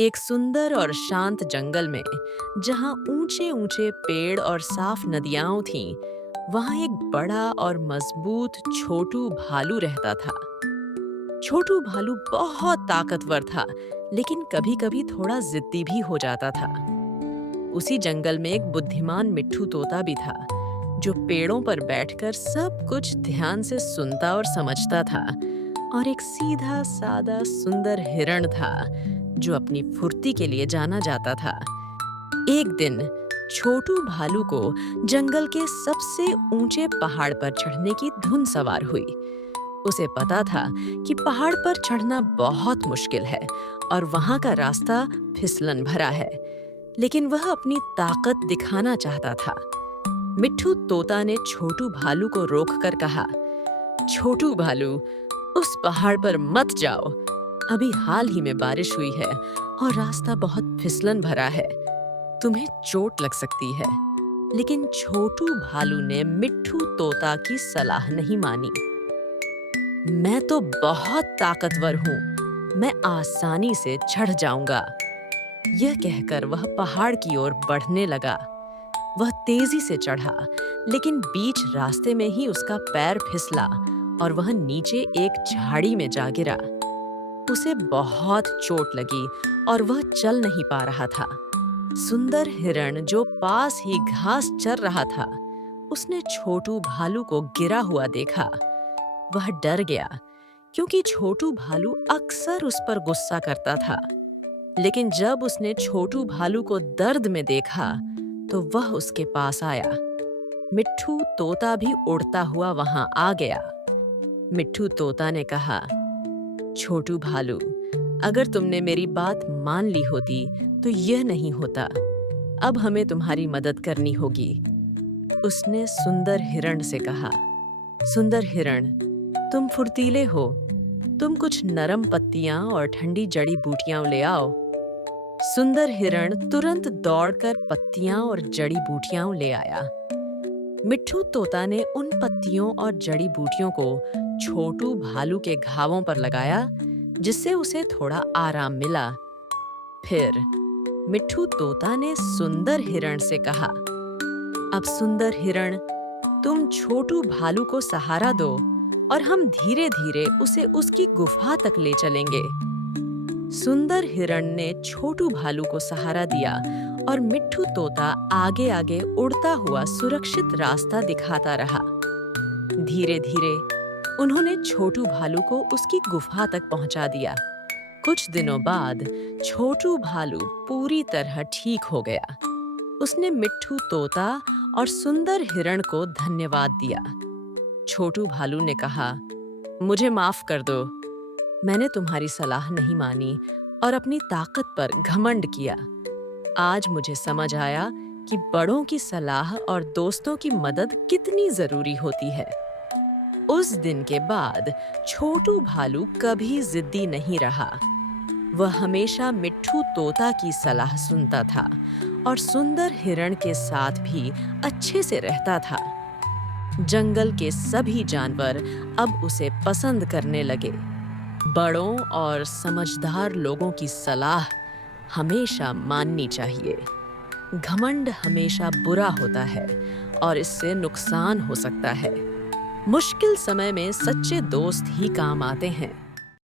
एक सुंदर और शांत जंगल में जहां ऊंचे ऊंचे पेड़ और साफ नदियां थीं, वहां एक बड़ा और मजबूत छोटू भालू रहता था। छोटू भालू बहुत ताकतवर था, लेकिन कभी-कभी थोड़ा जिद्दी भी हो जाता था। उसी जंगल में एक बुद्धिमान मिट्ठू तोता भी था, जो पेड़ों पर बैठकर सब कुछ ध्यान से सुनता और समझता था। और एक सीधा सादा सुंदर हिरण था, जो अपनी फुर्ती के लिए जाना जाता था। एक दिन छोटू भालू को जंगल के सबसे ऊंचे पहाड़ पर चढ़ने की धुन सवार हुई। उसे पता था कि पहाड़ पर चढ़ना बहुत मुश्किल है और वहां का रास्ता फिसलन भरा है, लेकिन वह अपनी ताकत दिखाना चाहता था। मिट्ठू तोता ने छोटू भालू को रोककर कहा, छोटू भालू, उस पहाड़ पर मत जाओ। अभी हाल ही में बारिश हुई है और रास्ता बहुत फिसलन भरा है। तुम्हें चोट लग सकती है। लेकिन छोटू भालू ने मिट्ठू तोता की सलाह नहीं मानी। मैं तो बहुत ताकतवर हूँ, मैं आसानी से चढ़ जाऊंगा। यह कहकर वह पहाड़ की ओर बढ़ने लगा। वह तेजी से चढ़ा, लेकिन बीच रास्ते में ही उसका पैर फिसला और वह नीचे एक झाड़ी में जा गिरा। उसे बहुत चोट लगी और वह चल नहीं पा रहा था। सुंदर हिरण, जो पास ही घास चर रहा था, उसने छोटू भालू को गिरा हुआ देखा। वह डर गया, क्योंकि छोटू भालू अक्सर उस पर गुस्सा करता था। लेकिन जब उसने छोटू भालू को दर्द में देखा, तो वह उसके पास आया। मिट्ठू तोता भी उड़ता हुआ वहां आ गया। मिट्ठू तोता ने कहा, छोटू भालू, अगर तुमने मेरी बात मान ली होती तो यह नहीं होता। अब हमें तुम्हारी मदद करनी होगी। उसने सुंदर हिरण से कहा, सुंदर हिरण, तुम फुर्तीले हो। तुम कुछ नरम पत्तियां और ठंडी जड़ी बूटियां ले आओ। सुंदर हिरण तुरंत दौड़कर पत्तियां और जड़ी बूटियां ले आया। मिट्ठू तोता ने उन पत्तियों और जड़ी बूटियों को छोटू भालू के घावों पर लगाया, जिससे उसे थोड़ा आराम मिला। फिर मिट्ठू तोता ने सुंदर हिरण से कहा, अब सुंदर हिरण, तुम छोटू भालू को सहारा दो और हम धीरे-धीरे उसे उसकी गुफा तक ले चलेंगे। सुंदर हिरण ने छोटू भालू को सहारा दिया और मिट्ठू तोता आगे-आगे उड़ता हुआ सुरक्षित रास्ता दिखाता रहा। धीरे-धीरे उन्होंने छोटू भालू को उसकी गुफा तक पहुंचा दिया। कुछ दिनों बाद छोटू भालू पूरी तरह ठीक हो गया। उसने मिट्ठू तोता और सुंदर हिरण को धन्यवाद दिया। छोटू भालू ने कहा, मुझे माफ कर दो। मैंने तुम्हारी सलाह नहीं मानी और अपनी ताकत पर घमंड किया। आज मुझे समझ आया कि बड़ों की सलाह और दोस्तों की मदद कितनी जरूरी होती है। उस दिन के बाद छोटू भालू कभी जिद्दी नहीं रहा। वह हमेशा मिट्ठू तोता की सलाह सुनता था और सुंदर हिरण के साथ भी अच्छे से रहता था। जंगल के सभी जानवर अब उसे पसंद करने लगे। बड़ों और समझदार लोगों की सलाह हमेशा माननी चाहिए। घमंड हमेशा बुरा होता है और इससे नुकसान हो सकता है। मुश्किल समय में सच्चे दोस्त ही काम आते हैं।